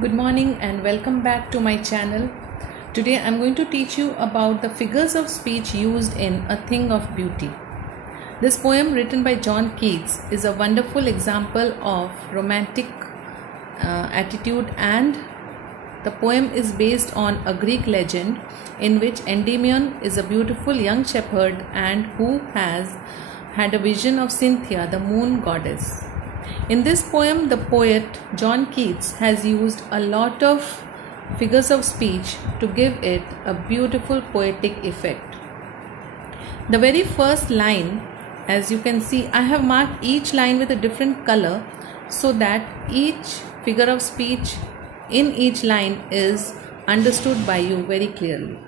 Good morning and welcome back to my channel. Today I'm going to teach you about the figures of speech used in A Thing of Beauty. This poem, written by John Keats, is a wonderful example of romantic attitude, and the poem is based on a Greek legend in which Endymion is a beautiful young shepherd and who has had a vision of Cynthia, the moon goddess. In this poem, the poet John Keats has used a lot of figures of speech to give it a beautiful poetic effect. The very first line, as you can see, I have marked each line with a different color so that each figure of speech in each line is understood by you very clearly.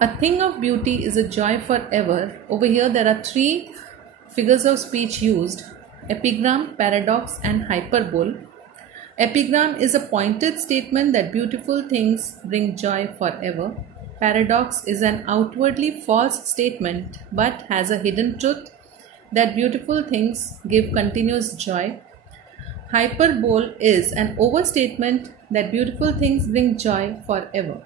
A thing of beauty is a joy forever. Over here there are three figures of speech used: epigram, paradox and hyperbole. Epigram is a pointed statement that beautiful things bring joy forever. Paradox is an outwardly false statement but has a hidden truth that beautiful things give continuous joy. Hyperbole is an overstatement that beautiful things bring joy forever.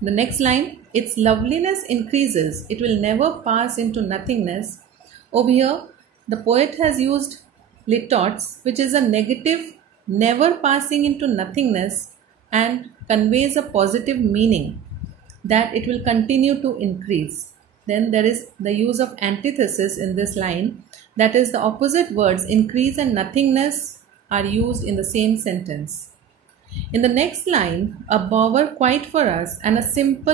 The next line, its loveliness increases, it will never pass into nothingness. Over here, the poet has used litotes, which is a negative, never passing into nothingness, and conveys a positive meaning that it will continue to increase. Then there is the use of antithesis in this line, that is, the opposite words increase and nothingness are used in the same sentence. In the next line, a bower quite for us and a sleep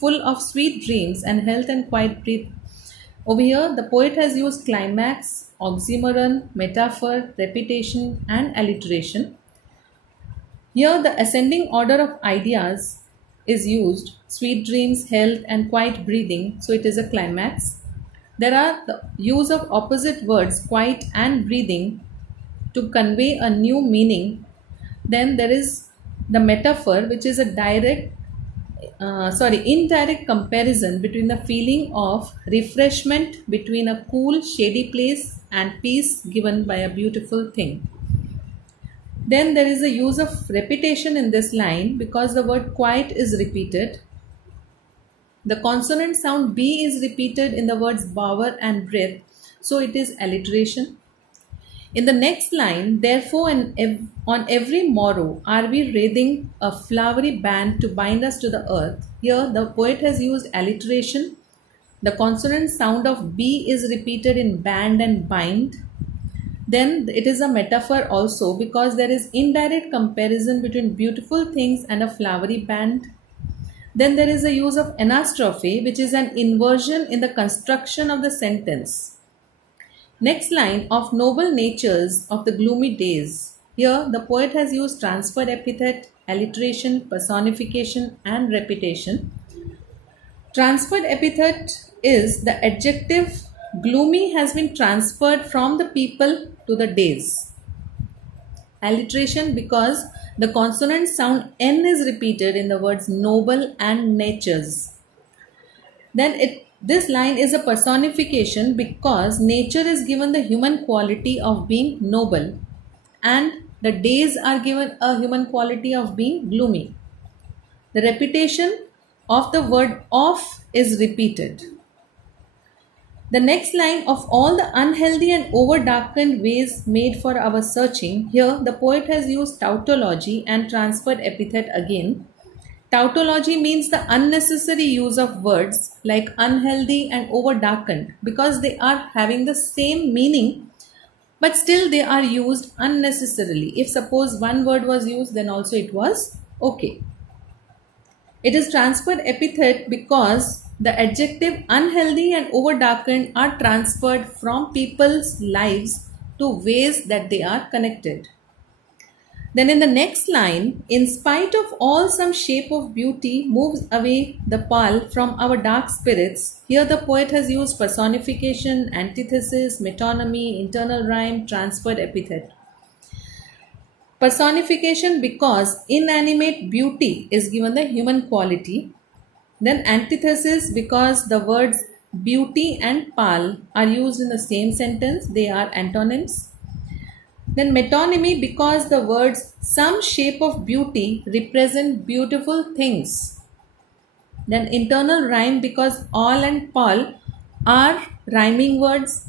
full of sweet dreams and health and quiet breath. Over here, the poet has used climax, oxymoron, metaphor, repetition and alliteration. Here, the ascending order of ideas is used: sweet dreams, health and quiet breathing. So it is a climax. There are the use of opposite words, quiet and breathing, to convey a new meaning. Then there is the metaphor, which is a indirect comparison between the feeling of refreshment between a cool, shady place and peace given by a beautiful thing. Then there is a use of repetition in this line because the word quiet is repeated. The consonant sound B is repeated in the words bower and breath, so it is alliteration. In the next line, therefore on every morrow are we wreathing a flowery band to bind us to the earth. Here the poet has used alliteration. The consonant sound of B is repeated in band and bind. Then it is a metaphor also because there is indirect comparison between beautiful things and a flowery band. Then there is a use of anastrophe, which is an inversion in the construction of the sentence. Next line, of noble natures of the gloomy days. Here the poet has used transferred epithet, alliteration, personification and repetition. Transferred epithet is the adjective gloomy has been transferred from the people to the days. Alliteration because the consonant sound N is repeated in the words noble and natures. Then this line is a personification because nature is given the human quality of being noble and the days are given a human quality of being gloomy. The repetition of the word of is repeated. The next line, of all the unhealthy and over-darkened ways made for our searching. Here the poet has used tautology and transferred epithet again. Tautology means the unnecessary use of words like unhealthy and over-darkened because they are having the same meaning but still they are used unnecessarily. If suppose one word was used, then also it was okay. It is transferred epithet because the adjective unhealthy and over-darkened are transferred from people's lives to ways that they are connected. Then in the next line, in spite of all some shape of beauty moves away the pall from our dark spirits. Here the poet has used personification, antithesis, metonymy, internal rhyme, transferred epithet. Personification because inanimate beauty is given the human quality. Then antithesis because the words beauty and pall are used in the same sentence. They are antonyms. Then metonymy, because the words some shape of beauty represent beautiful things. Then internal rhyme, because all and Paul are rhyming words.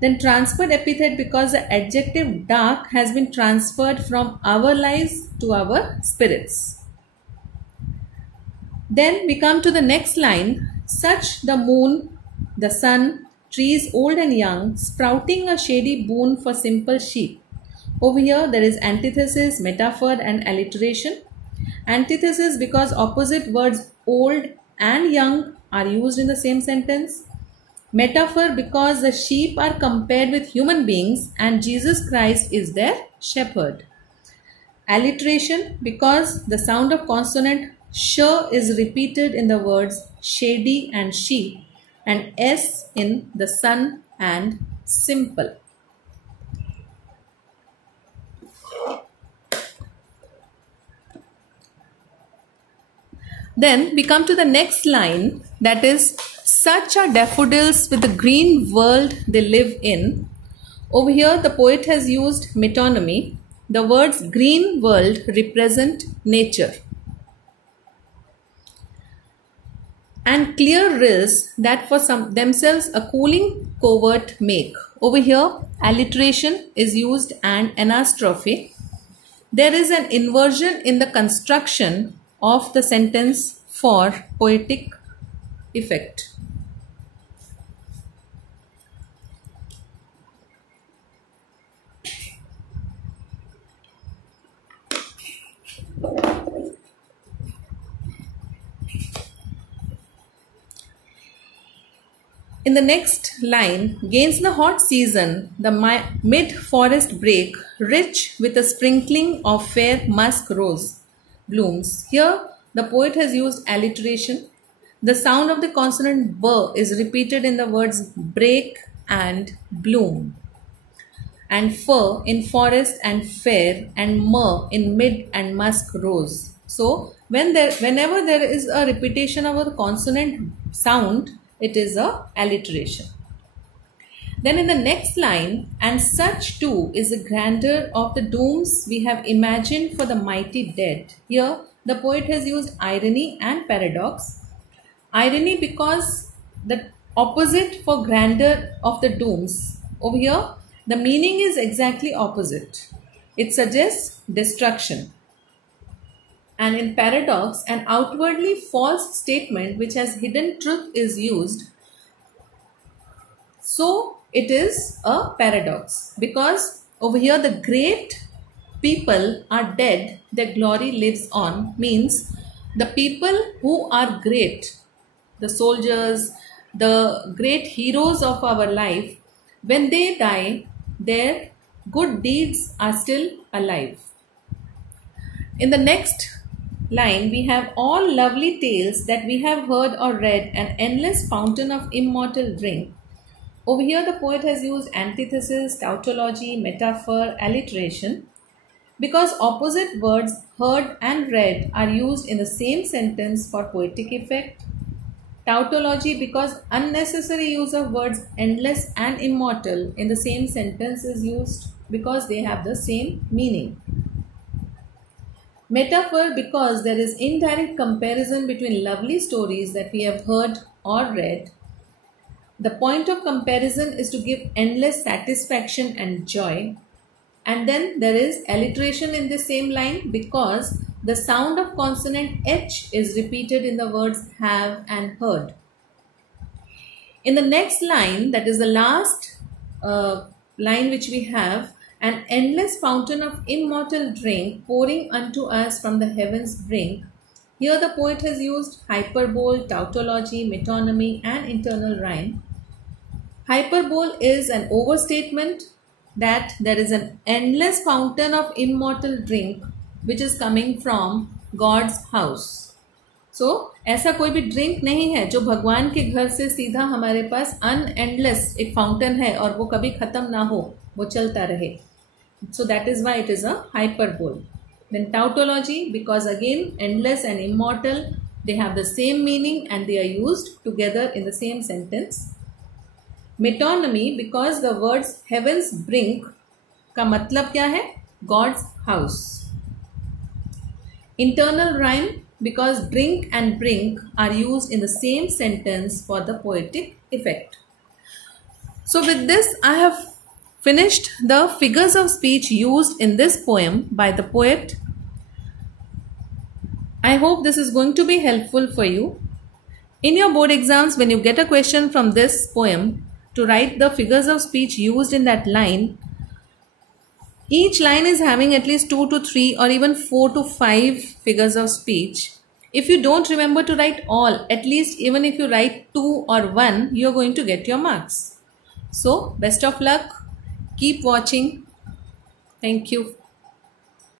Then transferred epithet, because the adjective dark has been transferred from our lives to our spirits. Then we come to the next line. Such the moon, the sun, trees old and young, sprouting a shady boon for simple sheep. Over here there is antithesis, metaphor and alliteration. Antithesis, because opposite words old and young are used in the same sentence. Metaphor, because the sheep are compared with human beings and Jesus Christ is their shepherd. Alliteration, because the sound of consonant sh is repeated in the words shady and sheep and s in the sun and simple. Then we come to the next line, that is, such are daffodils with the green world they live in. Over here the poet has used metonymy. The words green world represent nature. And clear rills that for themselves a cooling covert make. Over here alliteration is used and anastrophe. There is an inversion in the construction of the sentence for poetic effect. In the next line, gains the hot season, the mid-forest brake, rich with a sprinkling of fair musk rose blooms. Here, the poet has used alliteration. The sound of the consonant b is repeated in the words break and bloom. And fir in forest and fair, and myrrh in mid and musk rose. So, whenever there is a repetition of a consonant sound, it is a alliteration. Then in the next line, and such too is the grandeur of the dooms we have imagined for the mighty dead. Here the poet has used irony and paradox. Irony, because the opposite for grandeur of the dooms. Over here the meaning is exactly opposite. It suggests destruction. And in paradox, an outwardly false statement which has hidden truth is used. So it is a paradox, because over here the great people are dead, their glory lives on, means the people who are great, the soldiers, the great heroes of our life, when they die, their good deeds are still alive. In the next line, we have all lovely tales that we have heard or read, an endless fountain of immortal drink. Over here the poet has used antithesis, tautology, metaphor, alliteration, because opposite words heard and read are used in the same sentence for poetic effect. Tautology, because unnecessary use of words endless and immortal in the same sentence is used because they have the same meaning. Metaphor, because there is indirect comparison between lovely stories that we have heard or read. The point of comparison is to give endless satisfaction and joy. And then there is alliteration in the same line, because the sound of consonant H is repeated in the words have and heard. In the next line, that is the last line which we have, an endless fountain of immortal drink pouring unto us from the heavens brink. Here the poet has used hyperbole, tautology, metonymy and internal rhyme. Hyperbole is an overstatement that there is an endless fountain of immortal drink which is coming from God's house. So, ऐसा कोई भी drink नहीं है जो भगवान के घर से सीधा हमारे पास अनएंडलेस एक फाउंटेन है और वो कभी खत्म ना हो, वो चलता रहे. So that is why it is a hyperbole. Then tautology, because again endless and immortal, they have the same meaning and they are used together in the same sentence. Metonymy, because the words heaven's brink का मतलब क्या है? God's house. Internal rhyme because drink and brink are used in the same sentence for the poetic effect. So with this, I have finished the figures of speech used in this poem by the poet. I hope this is going to be helpful for you. In your board exams, when you get a question from this poem, to write the figures of speech used in that line, each line is having at least 2 to 3 or even 4 to 5 figures of speech. If you don't remember to write all, at least even if you write 2 or 1, you are going to get your marks. So, best of luck. Keep watching. Thank you.